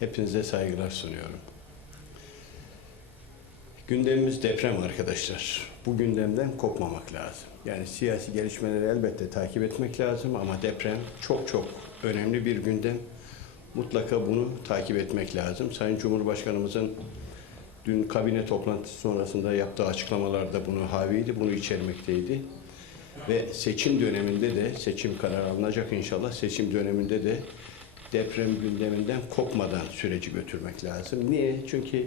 Hepinize saygılar sunuyorum. Gündemimiz deprem arkadaşlar. Bu gündemden kopmamak lazım. Yani siyasi gelişmeleri elbette takip etmek lazım ama deprem çok çok önemli bir gündem. Mutlaka bunu takip etmek lazım. Sayın Cumhurbaşkanımızın dün kabine toplantısı sonrasında yaptığı açıklamalarda bunu haviydi, bunu içermekteydi. Ve seçim döneminde de, seçim kararı alınacak inşallah, seçim döneminde de deprem gündeminden kopmadan süreci götürmek lazım. Niye? Çünkü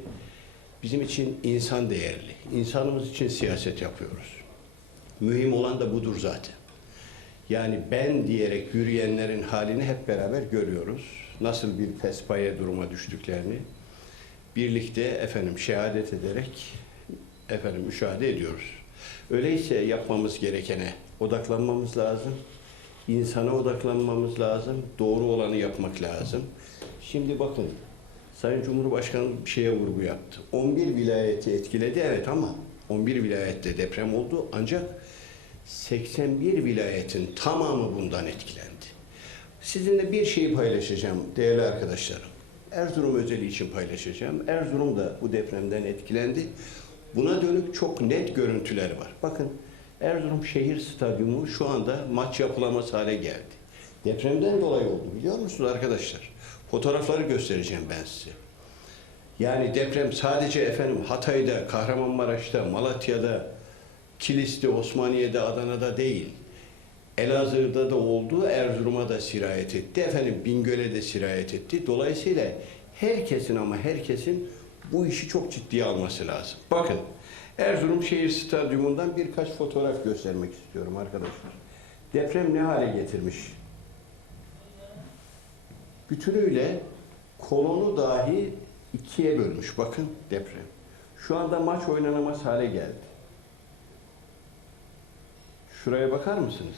bizim için insan değerli. İnsanımız için siyaset yapıyoruz. Mühim olan da budur zaten. Yani ben diyerek yürüyenlerin halini hep beraber görüyoruz. Nasıl bir pespaye duruma düştüklerini birlikte efendim şehadet ederek efendim müşahede ediyoruz. Öyleyse yapmamız gerekene odaklanmamız lazım. İnsana odaklanmamız lazım. Doğru olanı yapmak lazım. Şimdi bakın Sayın Cumhurbaşkanı bir şeye vurgu yaptı. 11 vilayeti etkiledi evet ama 11 vilayette deprem oldu ancak 81 vilayetin tamamı bundan etkilendi. Sizinle bir şeyi paylaşacağım değerli arkadaşlarım. Erzurum özeli için paylaşacağım. Erzurum da bu depremden etkilendi. Buna dönük çok net görüntüler var. Bakın Erzurum Şehir Stadyumu şu anda maç yapılamaz hale geldi. Depremden dolayı oldu biliyor musunuz arkadaşlar? Fotoğrafları göstereceğim ben size. Yani deprem sadece efendim Hatay'da, Kahramanmaraş'ta, Malatya'da, Kilis'te, Osmaniye'de, Adana'da değil. Elazığ'da da oldu, Erzurum'a da sirayet etti. Efendim Bingöl'e de sirayet etti. Dolayısıyla herkesin ama herkesin bu işi çok ciddiye alması lazım. Bakın Erzurum Şehir Stadyumu'ndan birkaç fotoğraf göstermek istiyorum arkadaşlar. Deprem ne hale getirmiş? Bütünüyle kolonu dahi ikiye bölmüş. Bakın deprem. Şu anda maç oynanamaz hale geldi. Şuraya bakar mısınız?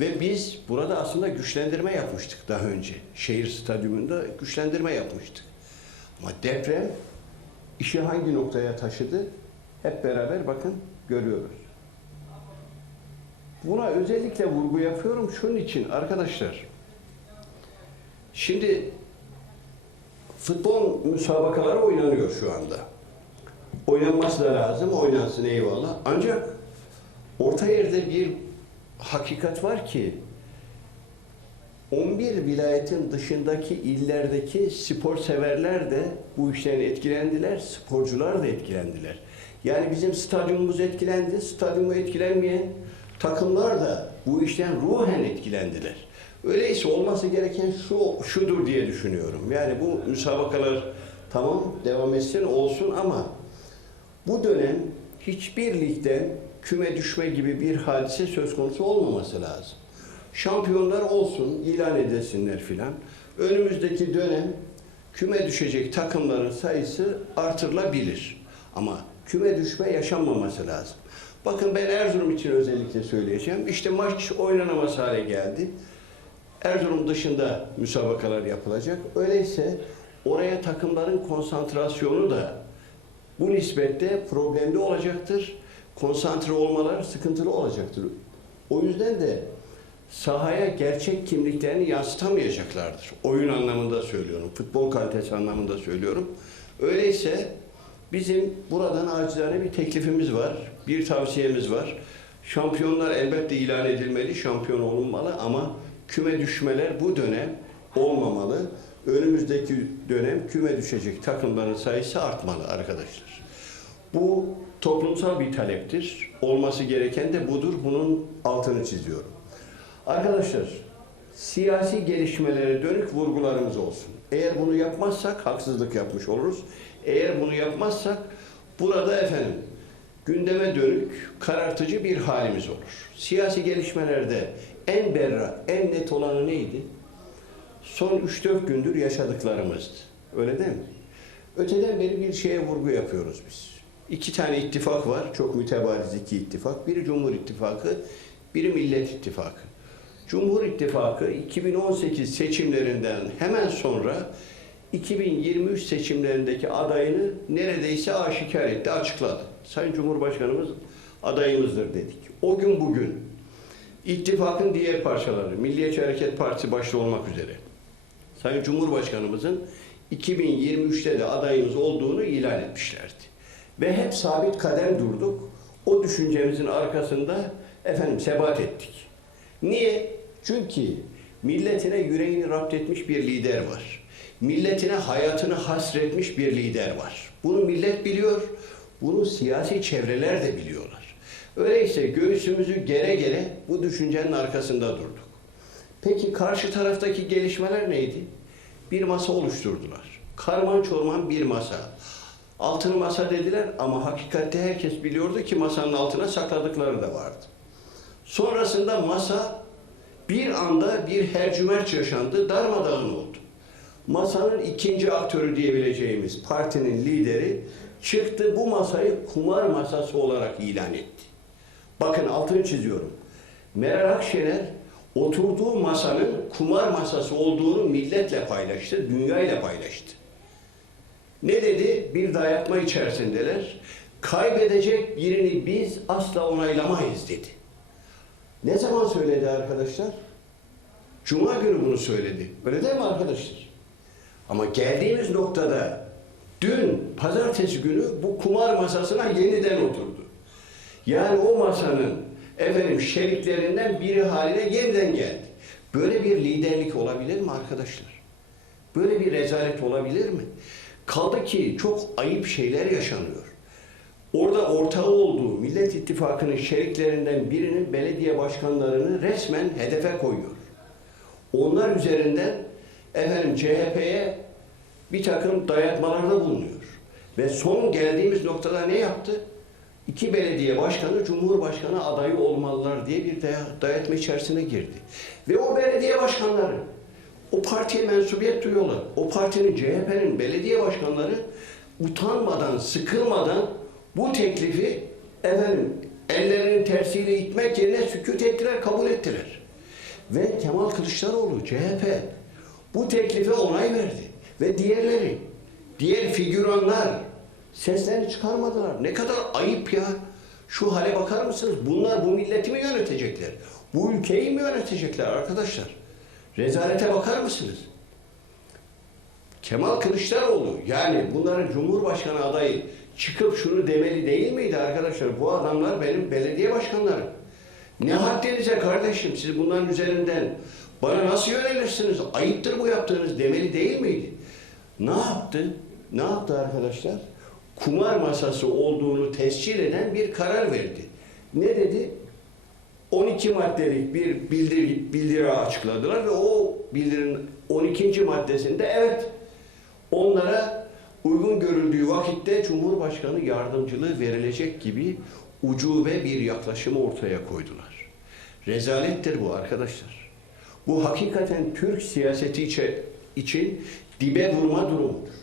Ve biz burada aslında güçlendirme yapmıştık daha önce. Şehir stadyumunda güçlendirme yapmıştık. Ama deprem işi hangi noktaya taşıdı? Hep beraber bakın görüyoruz. Buna özellikle vurgu yapıyorum şunun için arkadaşlar. Şimdi futbol müsabakaları oynanıyor şu anda. Oynanması da lazım, oynansın eyvallah. Ancak orta yerde bir hakikat var ki 11 vilayetin dışındaki illerdeki spor severler de bu işten etkilendiler, sporcular da etkilendiler. Yani bizim stadyumumuz etkilendi, stadyumu etkilenmeyen takımlar da bu işten ruhen etkilendiler. Öyleyse olması gereken şu şudur diye düşünüyorum. Yani bu müsabakalar tamam devam etsin olsun ama bu dönem hiçbir ligden küme düşme gibi bir hadise söz konusu olmaması lazım. Şampiyonlar olsun, ilan edesinler filan. Önümüzdeki dönem küme düşecek takımların sayısı artırılabilir. Ama küme düşme yaşanmaması lazım. Bakın ben Erzurum için özellikle söyleyeceğim. İşte maç oynanamaz hale geldi. Erzurum dışında müsabakalar yapılacak. Öyleyse oraya takımların konsantrasyonu da bu nispette problemli olacaktır. Konsantre olmaları sıkıntılı olacaktır. O yüzden de sahaya gerçek kimliklerini yansıtamayacaklardır. Oyun anlamında söylüyorum, futbol kalitesi anlamında söylüyorum. Öyleyse bizim buradan acizane bir teklifimiz var, bir tavsiyemiz var. Şampiyonlar elbette ilan edilmeli, şampiyon olunmalı ama küme düşmeler bu dönem olmamalı. Önümüzdeki dönem küme düşecek takımların sayısı artmalı arkadaşlar. Bu toplumsal bir taleptir. Olması gereken de budur. Bunun altını çiziyorum. Arkadaşlar, siyasi gelişmelere dönük vurgularımız olsun. Eğer bunu yapmazsak haksızlık yapmış oluruz. Eğer bunu yapmazsak burada efendim gündeme dönük karartıcı bir halimiz olur. Siyasi gelişmelerde en berrak, en net olanı neydi? Son 3-4 gündür yaşadıklarımızdı. Öyle değil mi? Öteden beri bir şeye vurgu yapıyoruz biz. İki tane ittifak var. Çok mütebariz iki ittifak. Biri Cumhur İttifakı, biri Millet İttifakı. Cumhur İttifakı 2018 seçimlerinden hemen sonra 2023 seçimlerindeki adayını neredeyse aşikar etti, açıkladı. Sayın Cumhurbaşkanımız adayımızdır dedik. O gün bugün ittifakın diğer parçaları, Milliyetçi Hareket Partisi başta olmak üzere Sayın Cumhurbaşkanımızın 2023'te de adayımız olduğunu ilan etmişlerdi. Ve hep sabit kadem durduk. O düşüncemizin arkasında efendim sebat ettik. Niye? Çünkü milletine yüreğini rapt etmiş bir lider var. Milletine hayatını hasretmiş bir lider var. Bunu millet biliyor, bunu siyasi çevreler de biliyorlar. Öyleyse göğsümüzü gere gere bu düşüncenin arkasında durduk. Peki karşı taraftaki gelişmeler neydi? Bir masa oluşturdular. Karman çorman bir masa. Altın masa dediler ama hakikatte herkes biliyordu ki masanın altına sakladıkları da vardı. Sonrasında masa bir anda bir hercümerç yaşandı, darmadağın oldu. Masanın ikinci aktörü diyebileceğimiz partinin lideri çıktı bu masayı kumar masası olarak ilan etti. Bakın altını çiziyorum. Meral Akşener oturduğu masanın kumar masası olduğunu milletle paylaştı, dünyayla paylaştı. Ne dedi? Bir dayatma içerisindeler. Kaybedecek birini biz asla onaylamayız dedi. Ne zaman söyledi arkadaşlar? Cuma günü bunu söyledi. Öyle değil mi arkadaşlar? Ama geldiğimiz noktada dün pazartesi günü bu kumar masasına yeniden oturdu. Yani o masanın efendim şeriklerinden biri haline yeniden geldi. Böyle bir liderlik olabilir mi arkadaşlar? Böyle bir rezalet olabilir mi? Kaldı ki çok ayıp şeyler yaşanıyor. Orada ortağı olduğu Millet İttifakı'nın şeriklerinden birinin belediye başkanlarını resmen hedefe koyuyor. Onlar üzerinden efendim CHP'ye bir takım dayatmalarda bulunuyor. Ve son geldiğimiz noktada ne yaptı? İki belediye başkanı Cumhurbaşkanı adayı olmalılar diye bir day- dayatma içerisine girdi. Ve o belediye başkanları o partiye mensubiyet duyuyorlar. O partinin CHP'nin belediye başkanları utanmadan, sıkılmadan bu teklifi efendim ellerinin tersiyle itmek yerine sükut ettiler, kabul ettiler. Ve Kemal Kılıçdaroğlu CHP bu teklife onay verdi. Ve diğerleri, diğer figüranlar seslerini çıkarmadılar. Ne kadar ayıp ya. Şu hale bakar mısınız? Bunlar bu milleti mi yönetecekler? Bu ülkeyi mi yönetecekler arkadaşlar? Rezalete bakar mısınız? Kemal Kılıçdaroğlu yani bunların Cumhurbaşkanı adayı çıkıp şunu demeli değil miydi arkadaşlar? Bu adamlar benim belediye başkanlarım. Ne haddinize kardeşim siz bunların üzerinden bana nasıl yönelirsiniz? Ayıptır bu yaptığınız demeli değil miydi? Ne yaptı? Ne yaptı arkadaşlar? Kumar masası olduğunu tescil eden bir karar verdi. Ne dedi? 12 maddelik bir bildiri, bildiri açıkladılar ve o bildirinin 12. maddesinde evet onlara uygun görüldüğü vakitte Cumhurbaşkanı yardımcılığı verilecek gibi ucube bir yaklaşımı ortaya koydular. Rezalettir bu arkadaşlar. Bu hakikaten Türk siyaseti için dibe vurma durumudur.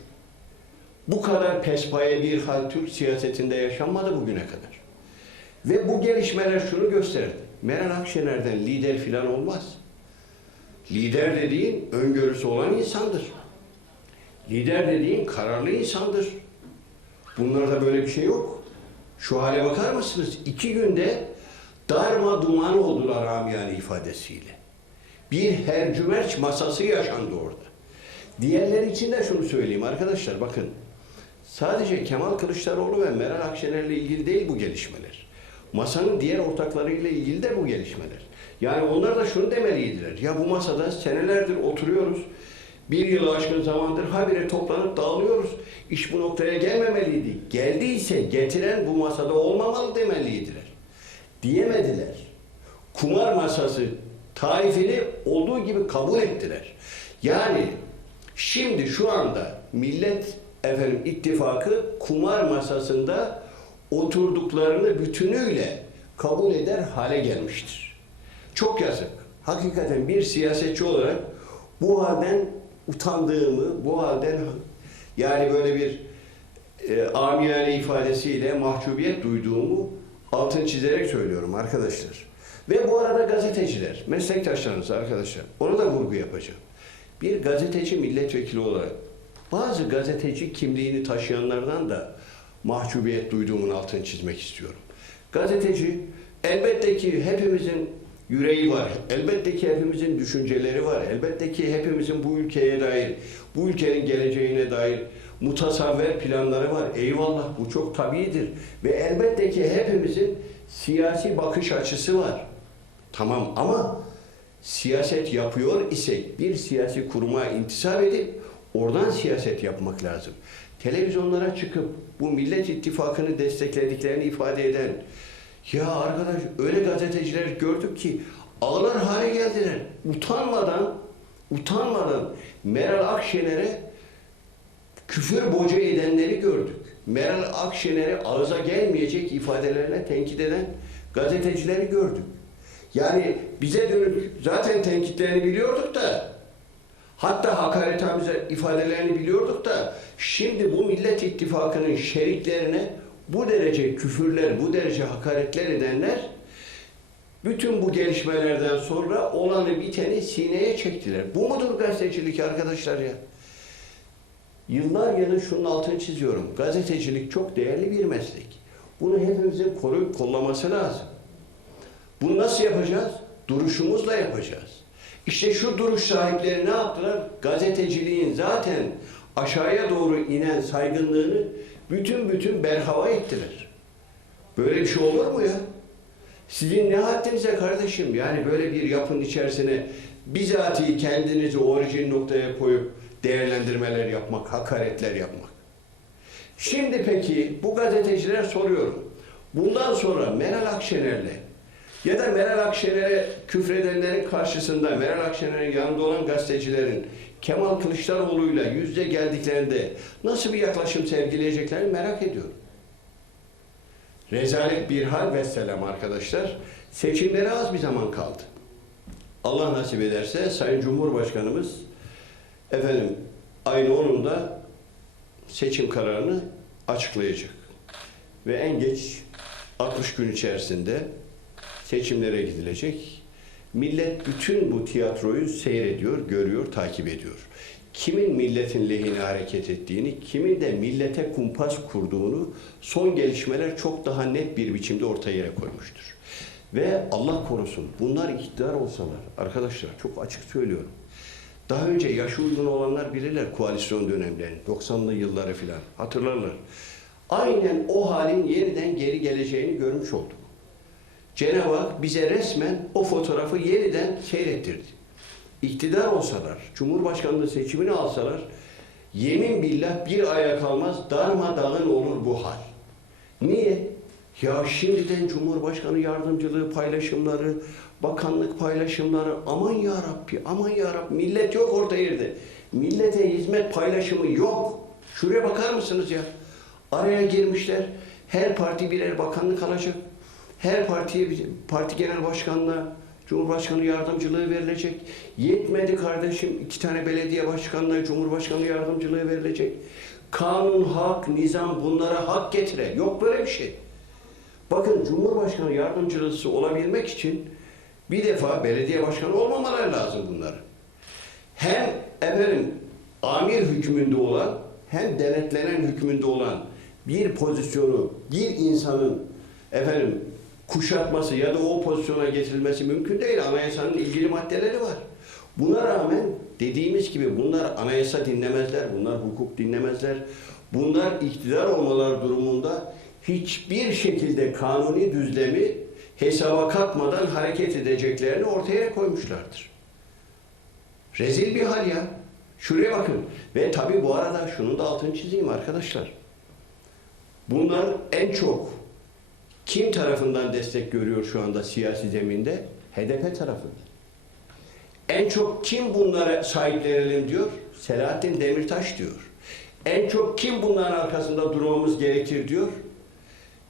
Bu kadar pespaye bir hal Türk siyasetinde yaşanmadı bugüne kadar. Ve bu gelişmeler şunu gösterdi. Meral Akşener'den lider filan olmaz. Lider dediğin öngörüsü olan insandır. Lider dediğin kararlı insandır. Bunlarda böyle bir şey yok. Şu hale bakar mısınız? İki günde darma duman oldular amiyane ifadesiyle. Bir hercümerç masası yaşandı orada. Diğerleri için de şunu söyleyeyim arkadaşlar bakın. Sadece Kemal Kılıçdaroğlu ve Meral Akşener'le ilgili değil bu gelişmeler. Masanın diğer ortaklarıyla ilgili de bu gelişmeler. Yani onlar da şunu demeliydiler. Ya bu masada senelerdir oturuyoruz. Bir yıl aşkın zamandır habire toplanıp dağılıyoruz. İş bu noktaya gelmemeliydi. Geldiyse getiren bu masada olmamalı demeliydiler. Diyemediler. Kumar masası tarifini olduğu gibi kabul ettiler. Yani şimdi şu anda Millet efendim ittifakı kumar masasında oturduklarını bütünüyle kabul eder hale gelmiştir. Çok yazık. Hakikaten bir siyasetçi olarak bu halden utandığımı, bu halden yani böyle bir e, amiyane ifadesiyle mahcubiyet duyduğumu altın çizerek söylüyorum arkadaşlar. Ve bu arada gazeteciler, meslektaşlarınız arkadaşlar, ona da vurgu yapacağım. Bir gazeteci milletvekili olarak bazı gazeteci kimliğini taşıyanlardan da mahcubiyet duyduğumun altını çizmek istiyorum. Gazeteci elbette ki hepimizin yüreği var. Elbette ki hepimizin düşünceleri var. Elbette ki hepimizin bu ülkeye dair, bu ülkenin geleceğine dair mutasavver planları var. Eyvallah bu çok tabiidir. Ve elbette ki hepimizin siyasi bakış açısı var. Tamam ama siyaset yapıyor isek bir siyasi kuruma intisap edip oradan siyaset yapmak lazım. Televizyonlara çıkıp bu Millet İttifakı'nı desteklediklerini ifade eden ya arkadaş öyle gazeteciler gördük ki ağlar hale geldiler. Utanmadan utanmadan Meral Akşener'e küfür boca edenleri gördük. Meral Akşener'e ağza gelmeyecek ifadelerle tenkit eden gazetecileri gördük. Yani bize dönük zaten tenkitlerini biliyorduk da hatta hakaret ifadelerini biliyorduk da şimdi bu Millet İttifakı'nın şeriklerine bu derece küfürler, bu derece hakaretler edenler bütün bu gelişmelerden sonra olanı biteni sineye çektiler. Bu mudur gazetecilik arkadaşlar ya? Yıllar yılı şunun altını çiziyorum. Gazetecilik çok değerli bir meslek. Bunu hepimizin koruyup kollaması lazım. Bunu nasıl yapacağız? Duruşumuzla yapacağız. İşte şu duruş sahipleri ne yaptılar? Gazeteciliğin zaten aşağıya doğru inen saygınlığını bütün bütün berhava ettiler. Böyle bir şey olur mu ya? Sizin ne haddinize kardeşim? Yani böyle bir yapın içerisine bizatihi kendinizi orijin noktaya koyup değerlendirmeler yapmak, hakaretler yapmak. Şimdi peki bu gazetecilere soruyorum. Bundan sonra Meral Akşener'le ya da Meral Akşener'e küfredenlerin karşısında Meral Akşener'in yanında olan gazetecilerin Kemal Kılıçdaroğlu'yla yüzde geldiklerinde nasıl bir yaklaşım sergileyeceklerini merak ediyorum. Rezalet bir hal ve selam arkadaşlar. Seçimlere az bir zaman kaldı. Allah nasip ederse Sayın Cumhurbaşkanımız efendim ayın 10'unda seçim kararını açıklayacak. Ve en geç 60 gün içerisinde seçimlere gidilecek. Millet bütün bu tiyatroyu seyrediyor, görüyor, takip ediyor. Kimin milletin lehine hareket ettiğini, kimin de millete kumpas kurduğunu son gelişmeler çok daha net bir biçimde ortaya yere koymuştur. Ve Allah korusun bunlar iktidar olsalar, arkadaşlar çok açık söylüyorum. Daha önce yaşı uygun olanlar bilirler koalisyon dönemlerini, 90'lı yılları filan hatırlarlar. Aynen o halin yeniden geri geleceğini görmüş olduk. Cenab-ı Hak bize resmen o fotoğrafı yeniden seyrettirdi. İktidar olsalar, Cumhurbaşkanlığı seçimini alsalar, yemin billah bir aya kalmaz darmadağın olur bu hal. Niye? Ya şimdiden Cumhurbaşkanı yardımcılığı paylaşımları, bakanlık paylaşımları, aman ya Rabbi, aman ya Rabbi, millet yok orta yerde. Millete hizmet paylaşımı yok. Şuraya bakar mısınız ya? Araya girmişler, her parti birer bakanlık alacak. Her partiye, parti genel başkanına Cumhurbaşkanı yardımcılığı verilecek. Yetmedi kardeşim iki tane belediye başkanlığı Cumhurbaşkanı yardımcılığı verilecek. Kanun, hak, nizam bunlara hak getire. Yok böyle bir şey. Bakın Cumhurbaşkanı yardımcılığı olabilmek için bir defa belediye başkanı olmamaları lazım bunların. Hem efendim amir hükmünde olan hem denetlenen hükmünde olan bir pozisyonu bir insanın efendim kuşatması ya da o pozisyona getirilmesi mümkün değil. Anayasanın ilgili maddeleri var. Buna rağmen dediğimiz gibi bunlar anayasa dinlemezler, bunlar hukuk dinlemezler. Bunlar iktidar olmalar durumunda hiçbir şekilde kanuni düzlemi hesaba katmadan hareket edeceklerini ortaya koymuşlardır. Rezil bir hal ya. Şuraya bakın. Ve tabii bu arada şunun da altını çizeyim arkadaşlar. Bunlar en çok kim tarafından destek görüyor şu anda siyasi zeminde? HDP tarafından. En çok kim bunlara sahiplenelim diyor? Selahattin Demirtaş diyor. En çok kim bunların arkasında durmamız gerekir diyor?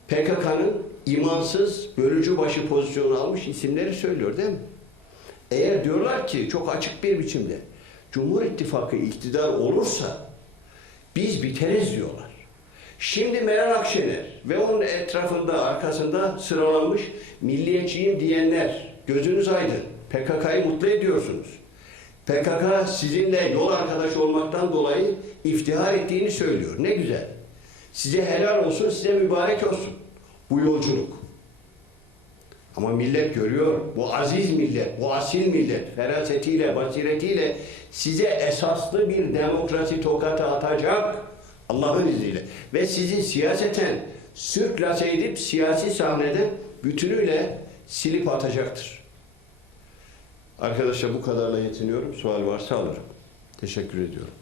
PKK'nın imansız, bölücü başı pozisyonu almış isimleri söylüyor değil mi? Eğer diyorlar ki çok açık bir biçimde Cumhur İttifakı iktidar olursa biz biteriz diyorlar. Şimdi Meral Akşener ve onun etrafında arkasında sıralanmış milliyetçiyim diyenler gözünüz aydın. PKK'yı mutlu ediyorsunuz. PKK sizinle yol arkadaşı olmaktan dolayı iftihar ettiğini söylüyor. Ne güzel. Size helal olsun, size mübarek olsun bu yolculuk. Ama millet görüyor. Bu aziz millet, bu asil millet ferasetiyle, basiretiyle size esaslı bir demokrasi tokatı atacak Allah'ın izniyle. Ve sizi siyaseten sürklase edip siyasi sahnede bütünüyle silip atacaktır. Arkadaşlar bu kadarla yetiniyorum. Sual varsa alırım. Teşekkür ediyorum.